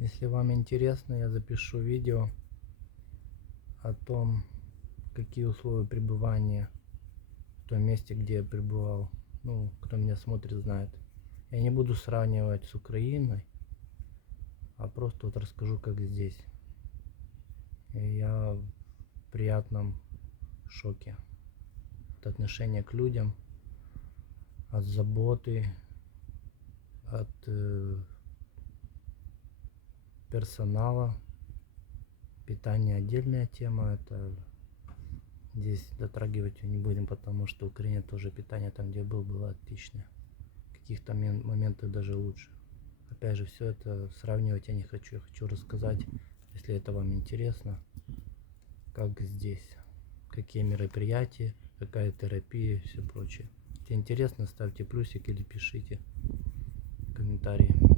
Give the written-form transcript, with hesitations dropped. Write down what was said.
Если вам интересно, я запишу видео о том, какие условия пребывания в том месте, где я пребывал. Ну, кто меня смотрит, знает. Я не буду сравнивать с Украиной, а просто вот расскажу, как здесь. И я в приятном шоке от отношения к людям, от заботы, от персонала. Питание отдельная тема, это здесь дотрагивать не будем, потому что в Украине тоже питание там, где я был, было отличное. В каких-то моментах даже лучше. Опять же, все это сравнивать я не хочу. Я хочу рассказать, если это вам интересно, как здесь, какие мероприятия, какая терапия и все прочее. Если интересно, ставьте плюсик или пишите комментарии.